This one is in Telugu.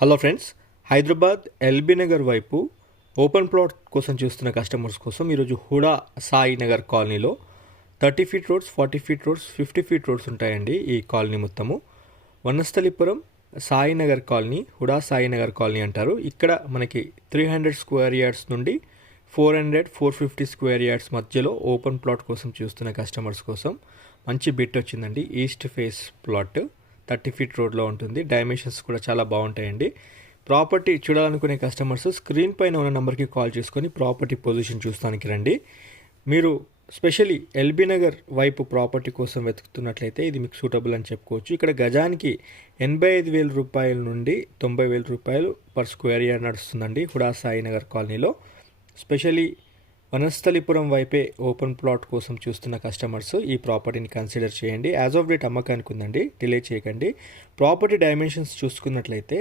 Hello friends, Hyderabad LB Nagar వైపు ఓపెన్ ప్లాట్ కోసం చూస్తున్న కస్టమర్స్ కోసం ఈరోజు హుడా సాయి నగర్ కాలనీలో 30 feet roads, 40 feet roads, 50 feet roads ఉంటాయండి. ఈ కాలనీ మొత్తము వనస్థలిపురం సాయి నగర్ కాలనీ, హుడా సాయి నగర్ కాలనీ అంటారు. ఇక్కడ మనకి 300 స్క్వేర్ యార్డ్స్ నుండి 450 స్క్వేర్ యార్డ్స్ మధ్యలో ఓపెన్ ప్లాట్ కోసం చూస్తున్న కస్టమర్స్ కోసం మంచి బిట్ వచ్చిందండి. ఈస్ట్ ఫేస్ ప్లాట్ 30 ఫీట్ రోడ్లో ఉంటుంది. డైమెన్షన్స్ కూడా చాలా బాగుంటాయండి. ప్రాపర్టీ చూడాలనుకునే కస్టమర్స్ స్క్రీన్ పైన ఉన్న నెంబర్కి కాల్ చేసుకొని ప్రాపర్టీ పొజిషన్ చూస్తానికి రండి. మీరు స్పెషల్లీ ఎల్బీ నగర్ వైపు ప్రాపర్టీ కోసం వెతుకుతున్నట్లయితే ఇది మీకు సూటబుల్ అని చెప్పుకోవచ్చు. ఇక్కడ గజానికి 85,000 రూపాయల నుండి 90,000 రూపాయలు పర్ స్క్వేర్ యార్డ్ నడుస్తుందండి హుడా సాయి నగర్ కాలనీలో. స్పెషల్లీ వనస్థలిపురం వైపే ఓపెన్ ప్లాట్ కోసం చూస్తున్న కస్టమర్స్ ఈ ప్రాపర్టీని కన్సిడర్ చేయండి. యాజ్ ఆఫ్ డేట్ అమ్మకానికి ఉందండి, డిలే చేయకండి. ప్రాపర్టీ డైమెన్షన్స్ చూసుకున్నట్లయితే